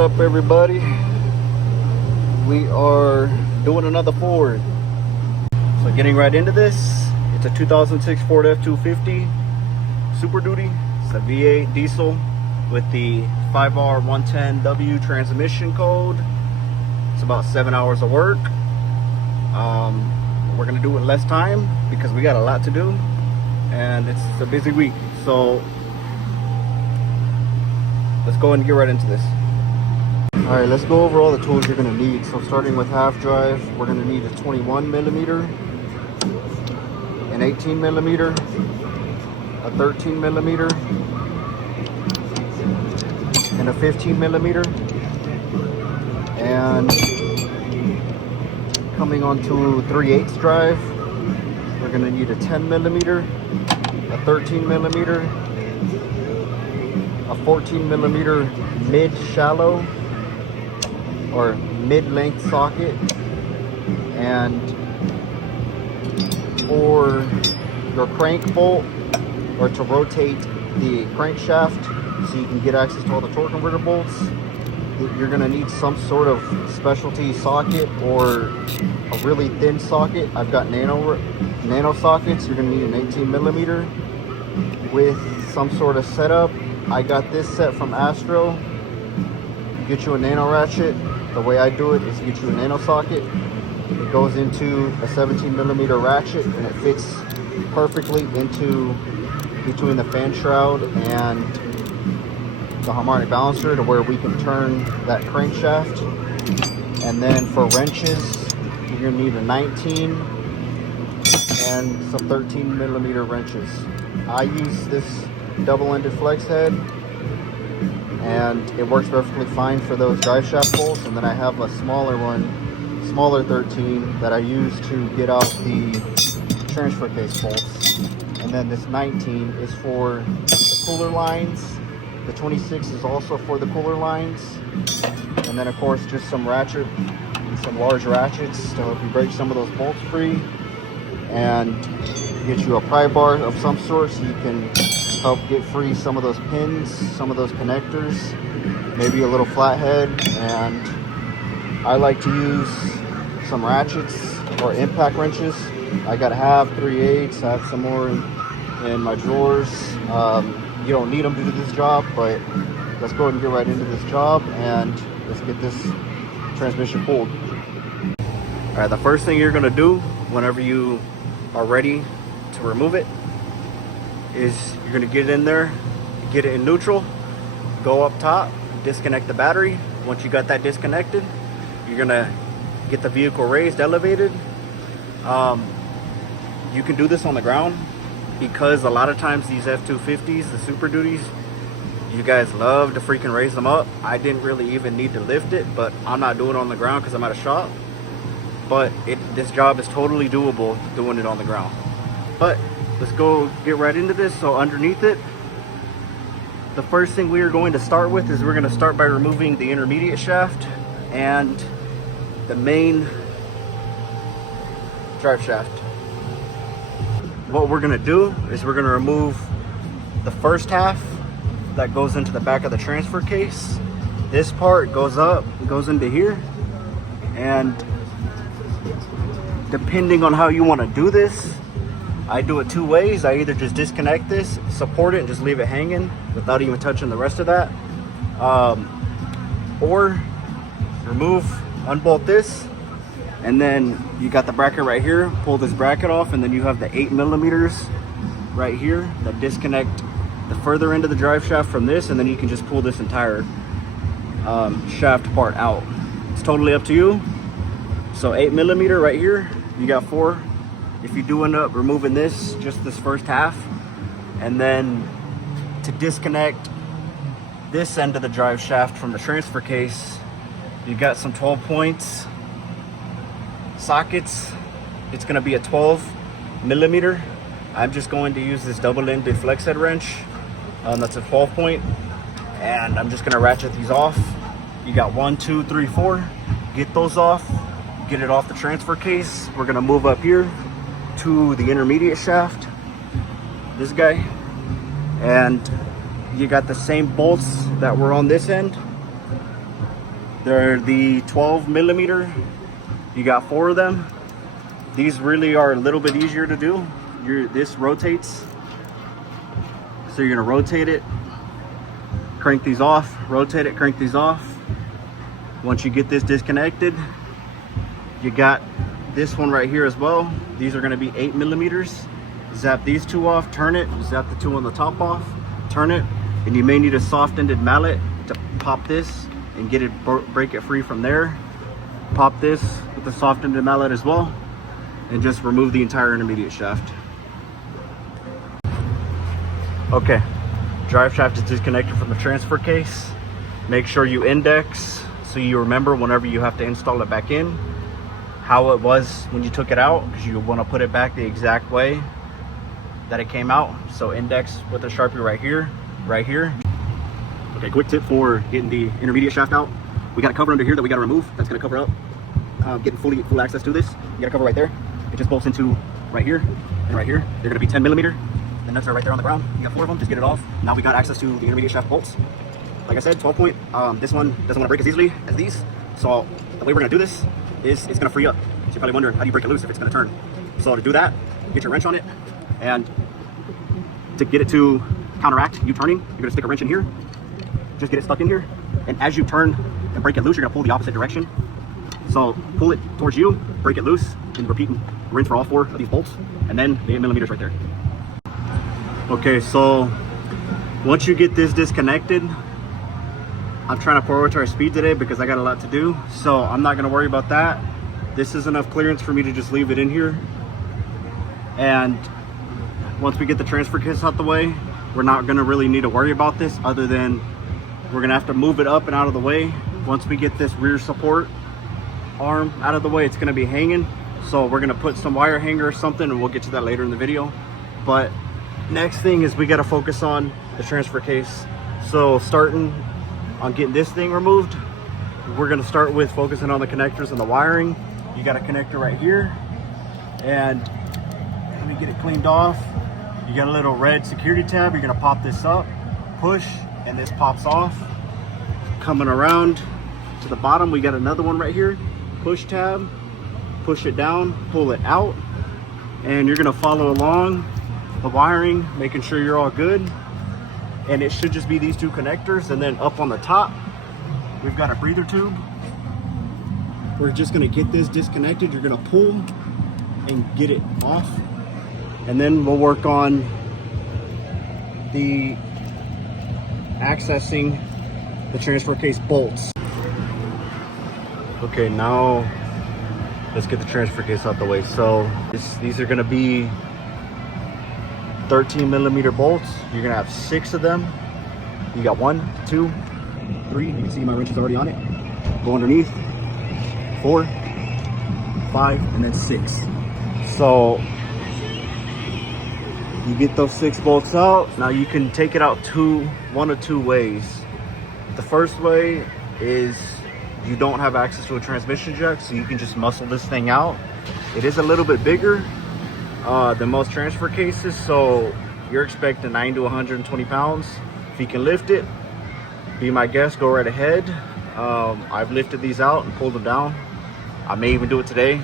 up, everybody? We are doing another Ford. So getting right into this, it's a 2006 Ford F-250 Super Duty. It's a V8 diesel with the 5R110W transmission code. It's about 7 hours of work. We're gonna do it in less time because we got a lot to do and it's a busy week. So let's go and get right into this. All right, let's go over all the tools you're gonna need. So starting with half drive, we're gonna need a 21mm, an 18mm, a 13mm, and a 15mm. And coming onto 3/8 drive, we're gonna need a 10mm, a 13mm, a 14mm mid shallow or mid-length socket, and for your crank bolt or to rotate the crankshaft so you can get access to all the torque converter bolts, you're gonna need some sort of specialty socket or a really thin socket. I've got nano sockets. You're gonna need an 18mm with some sort of setup. I got this set from Astro. Get you a nano ratchet. The way I do it is get you a nano socket. It goes into a 17mm ratchet and it fits perfectly into between the fan shroud and the harmonic balancer to where we can turn that crankshaft. And then for wrenches, you're gonna need a 19 and some 13mm wrenches. I use this double-ended flex head and it works perfectly fine for those drive shaft bolts. And then I have a smaller 13 that I use to get out the transfer case bolts. And then this 19 is for the cooler lines. The 26 is also for the cooler lines. And then of course just some large ratchets to help you break some of those bolts free, and get you a pry bar of some sort so you can help get free some of those pins, some of those connectors, maybe a little flathead. And I like to use some ratchets or impact wrenches. I gotta have 3/8. I have some more in my drawers. You don't need them to do this job, but let's go ahead and get right into this job and let's get this transmission pulled. All right, the first thing you're gonna do whenever you are ready to remove it is you're gonna get in there, get it in neutral, go up top, disconnect the battery. Once you got that disconnected, you're gonna get the vehicle raised, elevated. You can do this on the ground because a lot of times these F-250s, the Super Duties, you guys love to freaking raise them up. I didn't really even need to lift it, but I'm not doing it on the ground because I'm at a shop. But this job is totally doable doing it on the ground. But let's go get right into this. So underneath it, the first thing we are going to start with is we're going to start by removing the intermediate shaft and the main drive shaft. What we're going to do is we're going to remove the first half that goes into the back of the transfer case. This part goes up, goes into here, and depending on how you want to do this, I do it two ways. I either just disconnect this, support it, and just leave it hanging without even touching the rest of that, or unbolt this, and then you got the bracket right here. Pull this bracket off, and then you have the 8mm right here that disconnect the further end of the drive shaft from this, and then you can just pull this entire shaft part out. It's totally up to you. So 8mm right here, you got 4. If you do end up removing this, just this first half, and then to disconnect this end of the drive shaft from the transfer case, you got some 12 points sockets. It's gonna be a 12mm. I'm just going to use this double-ended flex head wrench. That's a 12 point, and I'm just gonna ratchet these off. You got 1, 2, 3, 4. Get those off, get it off the transfer case. We're gonna move up here to the intermediate shaft, this guy, and you got the same bolts that were on this end. They're the 12 millimeter. You got 4 of them. These really are a little bit easier to do. This rotates. So you're gonna rotate it, crank these off, rotate it, crank these off. Once you get this disconnected, you got this one right here as well. These are gonna be 8 millimeters. Zap these 2 off, turn it, zap the 2 on the top off, turn it, and you may need a soft-ended mallet to pop this and get it, break it free from there. Pop this with the soft-ended mallet as well, and just remove the entire intermediate shaft. Okay, drive shaft is disconnected from the transfer case. Make sure you index so you remember whenever you have to install it back in how it was when you took it out, because you want to put it back the exact way that it came out. So index with a Sharpie right here, right here. Okay, quick tip for getting the intermediate shaft out. We got a cover under here that we got to remove. That's going to cover up getting full access to this. You got a cover right there. It just bolts into right here and right here. They're going to be 10 millimeter. The nuts are right there on the ground. You got 4 of them. Just get it off. Now we got access to the intermediate shaft bolts. Like I said, 12 point. This one doesn't want to break as easily as these. So the way we're going to do this is it's going to free up. So you're probably wondering, how do you break it loose if it's going to turn? So to do that, get your wrench on it, and to get it to counteract you turning, you're going to stick a wrench in here. Just get it stuck in here, and as you turn and break it loose, you're going to pull the opposite direction. So pull it towards you, break it loose, and repeat and rinse for all 4 of these bolts, and then the 8 millimeters right there. Okay, so once you get this disconnected, I'm trying to prioritize speed today because I got a lot to do, so I'm not going to worry about that. This is enough clearance for me to just leave it in here. And once we get the transfer case out the way, we're not going to really need to worry about this, other than we're going to have to move it up and out of the way. Once we get this rear support arm out of the way, it's going to be hanging, so we're going to put some wire hanger or something, and we'll get to that later in the video. But next thing is we got to focus on the transfer case. So starting on getting this thing removed, we're going to start with focusing on the connectors and the wiring. You got a connector right here, and let me get it cleaned off. You got a little red security tab. You're going to pop this up, push, and this pops off. Coming around to the bottom, we got another one right here, push tab, push it down, pull it out, and you're going to follow along the wiring, making sure you're all good. And it should just be these 2 connectors, and then up on the top we've got a breather tube. We're just going to get this disconnected. You're going to pull and get it off, and then we'll work on the accessing the transfer case bolts. Okay, now let's get the transfer case out the way. So these are going to be 13 millimeter bolts. You're gonna have 6 of them. You got 1, 2, 3. You can see my wrench is already on it. Go underneath. 4, 5, and then 6. So you get those 6 bolts out. Now you can take it out one of 2 ways. The first way is you don't have access to a transmission jack, so you can just muscle this thing out. It is a little bit bigger than most transfer cases, so you're expecting 90 to 120 pounds. If you can lift it, be my guest, go right ahead. I've lifted these out and pulled them down. I may even do it today.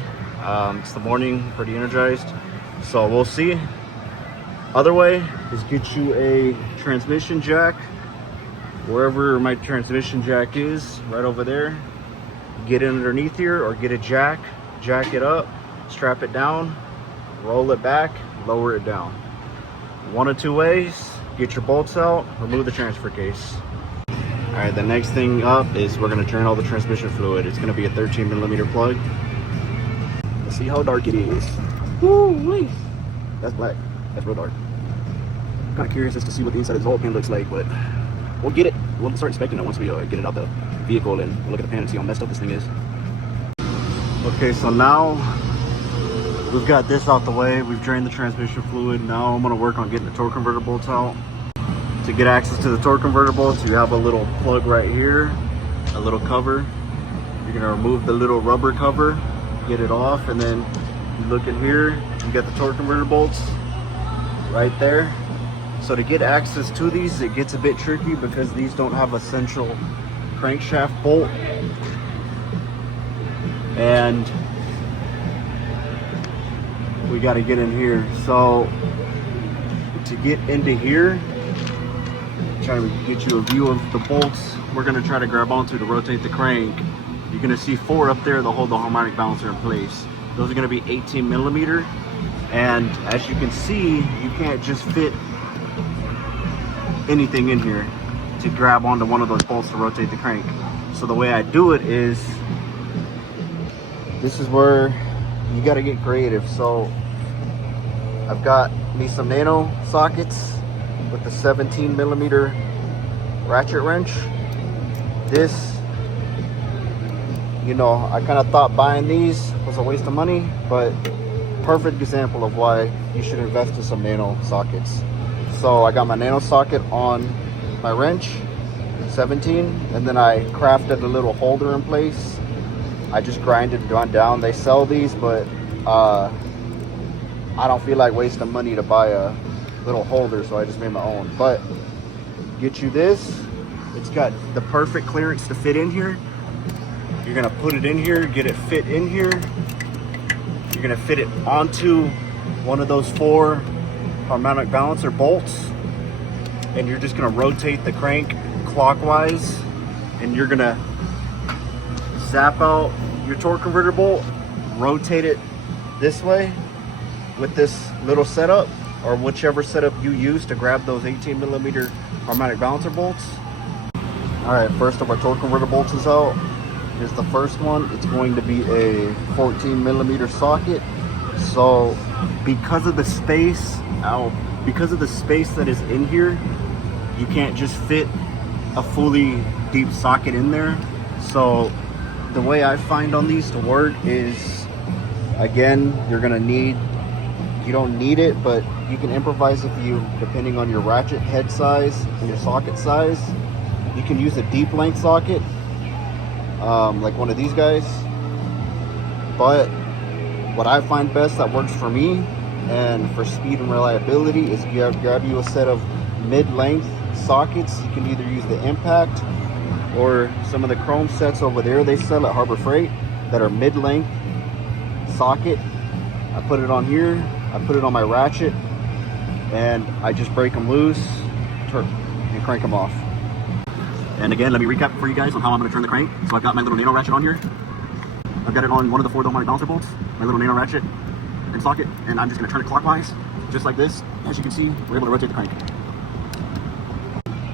It's the morning, pretty energized, so we'll see. Other way is get you a transmission jack, wherever my transmission jack is, right over there. Get it underneath here, or get a jack it up, strap it down, roll it back, lower it down. 1 of 2 ways. Get your bolts out, remove the transfer case. All right, the next thing up is we're going to drain all the transmission fluid. It's going to be a 13 millimeter plug. Let's see how dark it is. Woo-wee. That's black. That's real dark. Kind of curious as to see what the inside of this whole pan looks like, but we'll get it. We'll start inspecting it once we get it out the vehicle, and we'll look at the pan and see how messed up this thing is. Okay, so now we've got this out the way. We've drained the transmission fluid. Now I'm going to work on getting the torque converter bolts out. To get access to the torque converter bolts, you have a little plug right here, a little cover. You're going to remove the little rubber cover, get it off, and then you look in here, you got the torque converter bolts right there. So to get access to these, it gets a bit tricky because these don't have a central crankshaft bolt. And we got to get in here. So to get into here, trying to get you a view of the bolts we're going to try to grab onto to rotate the crank. You're going to see 4 up there that hold the harmonic balancer in place. Those are going to be 18 millimeter. And as you can see, you can't just fit anything in here to grab onto one of those bolts to rotate the crank. So the way I do it is, this is where you got to get creative. So I've got me some nano sockets with the 17 millimeter ratchet wrench. This, you know, I kind of thought buying these was a waste of money, but perfect example of why you should invest in some nano sockets. So I got my nano socket on my wrench, 17, and then I crafted a little holder in place. I just grinded it down. They sell these, but I don't feel like wasting money to buy a little holder, so I just made my own. But get you this. It's got the perfect clearance to fit in here. You're gonna put it in here, get it fit in here. You're gonna fit it onto one of those 4 harmonic balancer bolts, and you're just gonna rotate the crank clockwise, and you're gonna zap out your torque converter bolt, rotate it this way with this little setup, or whichever setup you use to grab those 18 millimeter harmonic balancer bolts. All right, first of our torque converter bolts is out. Here's the first one. It's going to be a 14 millimeter socket. So because of the space, that is in here, you can't just fit a fully deep socket in there. So the way I find on these to work is, again, you don't need it, but you can improvise depending on your ratchet head size and your socket size. You can use a deep length socket, like one of these guys. But what I find best that works for me and for speed and reliability is grab you a set of mid-length sockets. You can either use the impact or some of the chrome sets over there they sell at Harbor Freight that are mid-length socket. I put it on here, I put it on my ratchet, and I just break them loose and crank them off. And again, let me recap for you guys on how I'm going to turn the crank. So I've got my little nano ratchet on here. I've got it on one of the 4 harmonic balancer bolts, my little nano ratchet and socket, and I'm just going to turn it clockwise, just like this. As you can see, we're able to rotate the crank.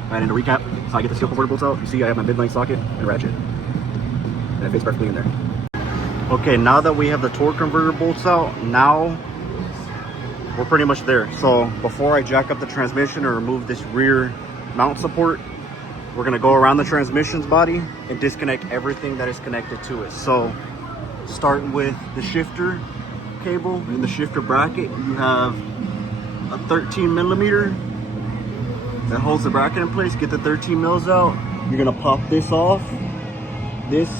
Alright, and to recap, so I get the steel converter bolts out. You see I have my mid-length socket and ratchet. And it fits perfectly in there. Okay, now that we have the torque converter bolts out, now we're pretty much there. So before I jack up the transmission or remove this rear mount support, we're gonna go around the transmission's body and disconnect everything that is connected to it. So starting with the shifter cable and the shifter bracket, you have a 13 millimeter that holds the bracket in place. Get the 13 mils out. You're gonna pop this off. This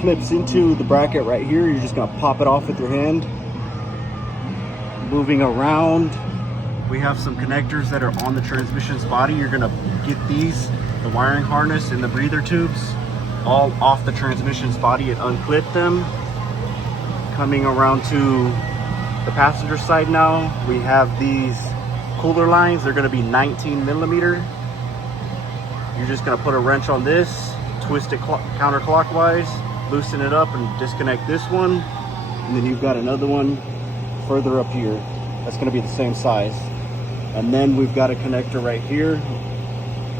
clips into the bracket right here. You're just gonna pop it off with your hand. Moving around, we have some connectors that are on the transmission's body. You're gonna get these, the wiring harness and the breather tubes, all off the transmission's body and unclip them. Coming around to the passenger side now, we have these cooler lines. They're gonna be 19 millimeter. You're just gonna put a wrench on this, twist it counterclockwise, loosen it up and disconnect this one. And then you've got another one further up here. That's gonna be the same size. And then we've got a connector right here.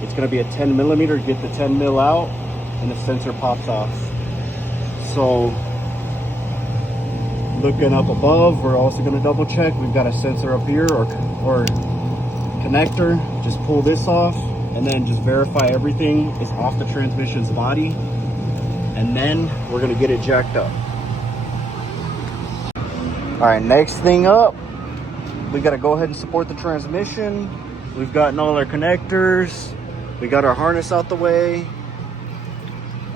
It's gonna be a 10 millimeter. Get the 10 mil out and the sensor pops off. So looking up above, we're also gonna double check. We've got a sensor up here or connector. Just pull this off and then just verify everything is off the transmission's body. And then we're gonna get it jacked up. All right, next thing up, we gotta go ahead and support the transmission. We've gotten all our connectors. We got our harness out the way.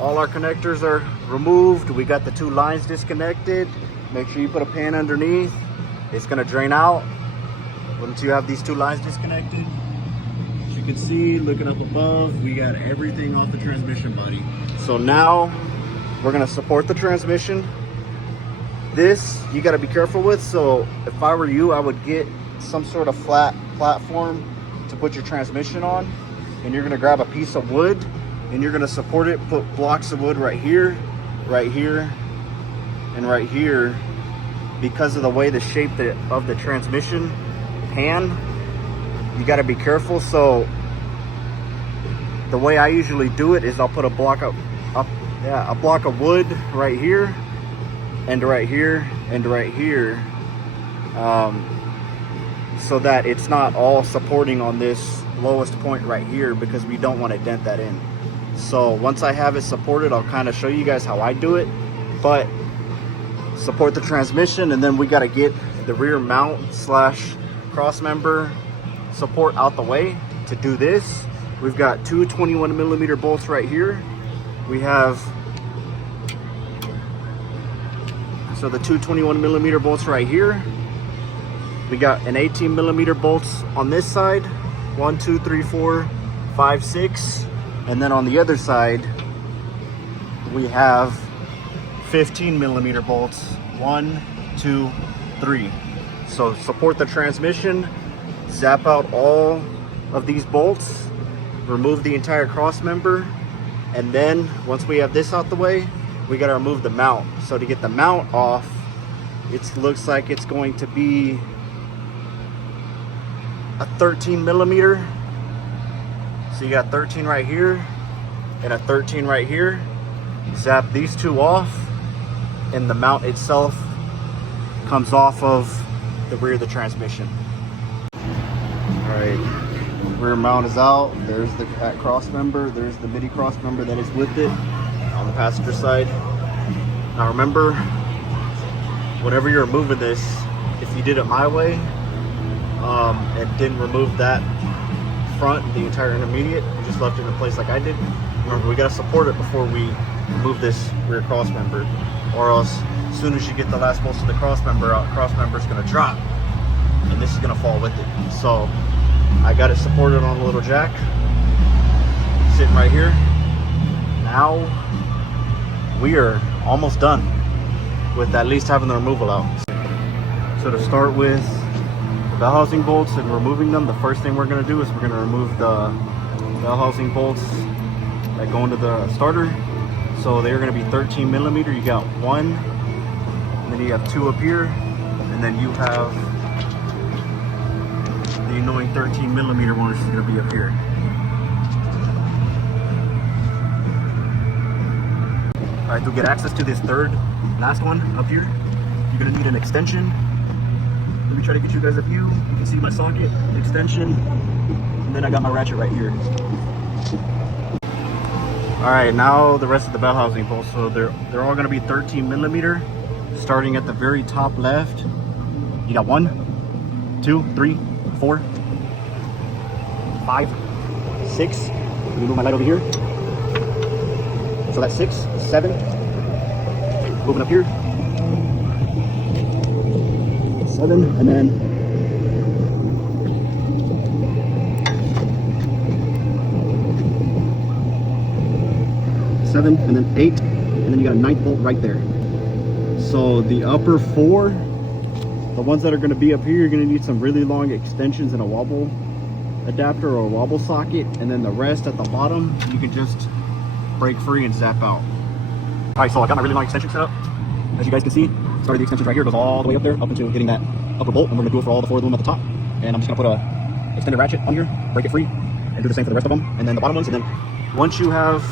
All our connectors are removed. We got the 2 lines disconnected. Make sure you put a pan underneath. It's gonna drain out once you have these 2 lines disconnected. As you you can see, looking up above, we got everything off the transmission body. So now we're gonna support the transmission. This you gotta be careful with. So if I were you, I would get some sort of flat platform to put your transmission on, and you're gonna grab a piece of wood and you're gonna support it. Put blocks of wood right here, and right here, because of the way the shape of the transmission pan. You got to be careful. So the way I usually do it is I'll put a block of wood right here and right here and right here, so that it's not all supporting on this lowest point right here, because we don't want to dent that in. So once I have it supported, I'll kind of show you guys how I do it. But support the transmission, and then we got to get the rear mount slash cross member support out the way. To do this, we've got two 21mm bolts right here. We have, so the two 21mm bolts right here. We got an 18mm bolts on this side, 1, 2, 3, 4, 5, 6, and then on the other side we have 15mm bolts, 1, 2, 3. So support the transmission, zap out all of these bolts, remove the entire cross member, and then once we have this out the way, we got to remove the mount. So to get the mount off, it looks like it's going to be a 13mm. So you got 13 right here and a 13 right here. Zap these two off, and the mount itself comes off of the rear of the transmission. All right, rear mount is out. There's the cross member. There's the MIDI cross member that is with it on the passenger side. Now remember, whenever you're removing this, if you did it my way and didn't remove that front, the entire intermediate, you just left it in place like I did, remember we got to support it before we remove this rear cross member, or else as soon as you get the last most of the cross member out, cross member is going to drop and this is going to fall with it. So I got it supported on a little jack sitting right here. Now we are almost done with at least having the removal out. So to start with the bell housing bolts and removing them, the first thing we're going to do is we're going to remove the bell housing bolts that go into the starter. So they're going to be 13mm. You got one, and then you have two up here, and then you have the annoying 13mm one, which is going to be up here. All right, to get access to this last one up here, you're going to need an extension. Let me try to get you guys a view. You can see my socket, extension, and then I got my ratchet right here. All right, now the rest of the bell housing bolts. So they're all going to be 13mm, starting at the very top left. You got 1, 2, 3, 4, 5, 6. Let me move my light over here. So that's 6, 7. Moving up here. 7, and then 7, and then 8, and then you got a 9th bolt right there. So the upper 4, the ones that are going to be up here, you're going to need some really long extensions and a wobble adapter or a wobble socket, and then the rest at the bottom you can just break free and zap out. All right, so I got my really long extension set up. As you guys can see, started the extensions right here, goes all the way up there, up into hitting that upper bolt, and we're going to do it for all the 4 of them at the top. And I'm just going to put a extended ratchet on here, break it free, and do the same for the rest of them, and then the bottom ones. And then once you have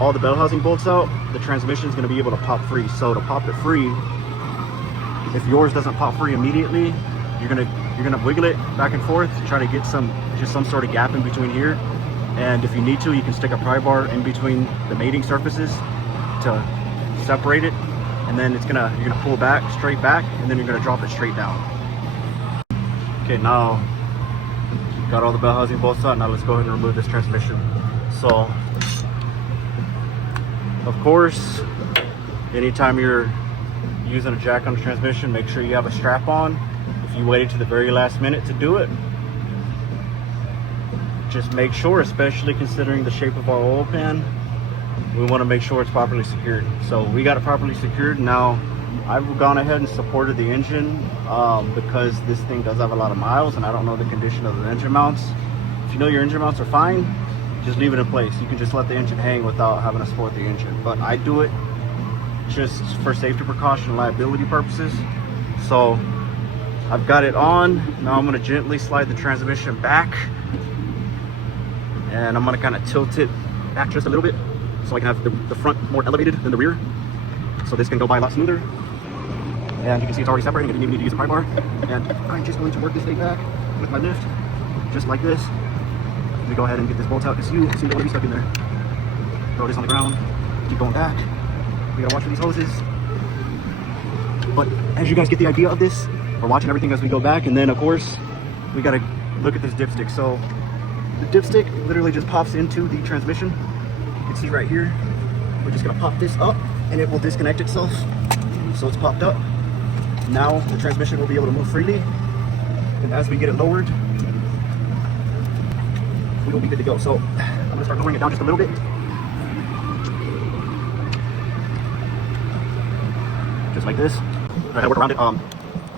all the bell housing bolts out, the transmission is going to be able to pop free. So to pop it free, if yours doesn't pop free immediately, you're gonna wiggle it back and forth to try to get some sort of gap in between here. And if you need to, you can stick a pry bar in between the mating surfaces to separate it, and then you're gonna pull back, straight back, and then you're gonna drop it straight down. Okay, now got all the bell housing bolts out. Now let's go ahead and remove this transmission. So of course, anytime you're using a jack on the transmission, make sure you have a strap on. If you waited to the very last minute to do it, just make sure, especially considering the shape of our oil pan, we want to make sure it's properly secured. So we got it properly secured. Now I've gone ahead and supported the engine because this thing does have a lot of miles and I don't know the condition of the engine mounts. If you know your engine mounts are fine, just leave it in place. You can just let the engine hang without having to support the engine. But I do it just for safety precaution and liability purposes. So I've got it on. Now I'm going to gently slide the transmission back. And I'm going to kind of tilt it back just a little bit so I can have the front more elevated than the rear. So this can go by a lot smoother. And you can see it's already separating. I didn't even need to use a pry bar. And I'm just going to work this thing back with my lift, just like this. Let me go ahead and get this bolt out because you seem to want to be stuck in there. Throw this on the ground. Keep going back. We gotta watch for these hoses. But as you guys get the idea of this, we're watching everything as we go back. And then of course, we gotta look at this dipstick. So the dipstick literally just pops into the transmission. You can see right here, we're just gonna pop this up and it will disconnect itself. So it's popped up. Now the transmission will be able to move freely. And as we get it lowered, we will be good to go. So I'm gonna start lowering it down just a little bit. Just like this. I had to work around it. Wasn't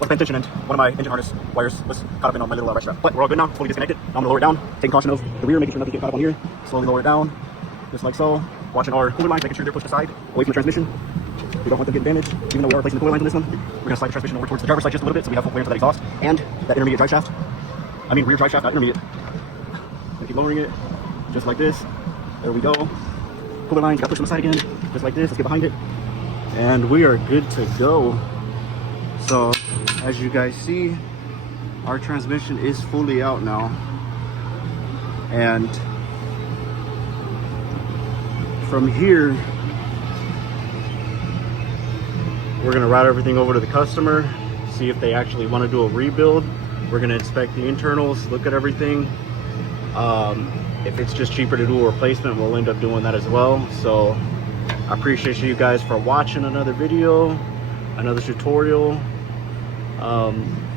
paying attention and one of my engine harness wires was caught up in on my little right strap. But we're all good now, fully disconnected. Now I'm gonna lower it down, taking caution of the rear, making sure nothing gets caught up on here. Slowly lower it down, just like so. Watching our cooler lines, making sure they're pushed aside, away from the transmission. We don't want them getting damaged, even though we are replacing the cooler lines on this one. We're gonna slide the transmission over towards the driver's side just a little bit so we have full clearance of that exhaust and that intermediate drive shaft. I mean rear drive shaft, not intermediate. Gonna keep lowering it, just like this. There we go. Cooler lines, gotta push them aside again, just like this. Let's get behind it. And we are good to go. So as you guys see, our transmission is fully out now. And from here, we're gonna route everything over to the customer, see if they actually want to do a rebuild. We're gonna inspect the internals, look at everything. If it's just cheaper to do a replacement, we'll end up doing that as well. So I appreciate you guys for watching another video, another tutorial.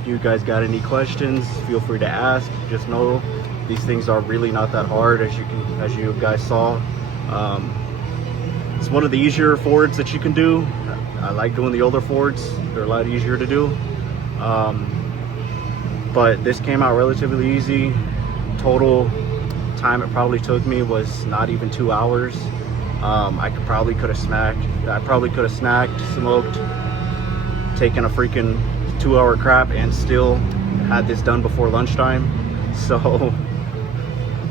You guys got any questions, feel free to ask. Just know these things are really not that hard, as you guys saw. It's one of the easier Fords that you can do. I like doing the older Fords, they're a lot easier to do. But this came out relatively easy. Total time it probably took me was not even 2 hours. I probably could have snacked, smoked, taken a freaking 2-hour crap and still had this done before lunchtime. So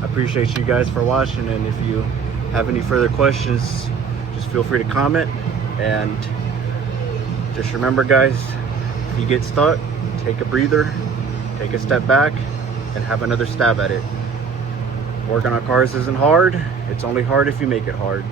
I appreciate you guys for watching, and if you have any further questions, just feel free to comment. And just remember guys, if you get stuck, take a breather, take a step back, and have another stab at it. Working on cars isn't hard, it's only hard if you make it hard.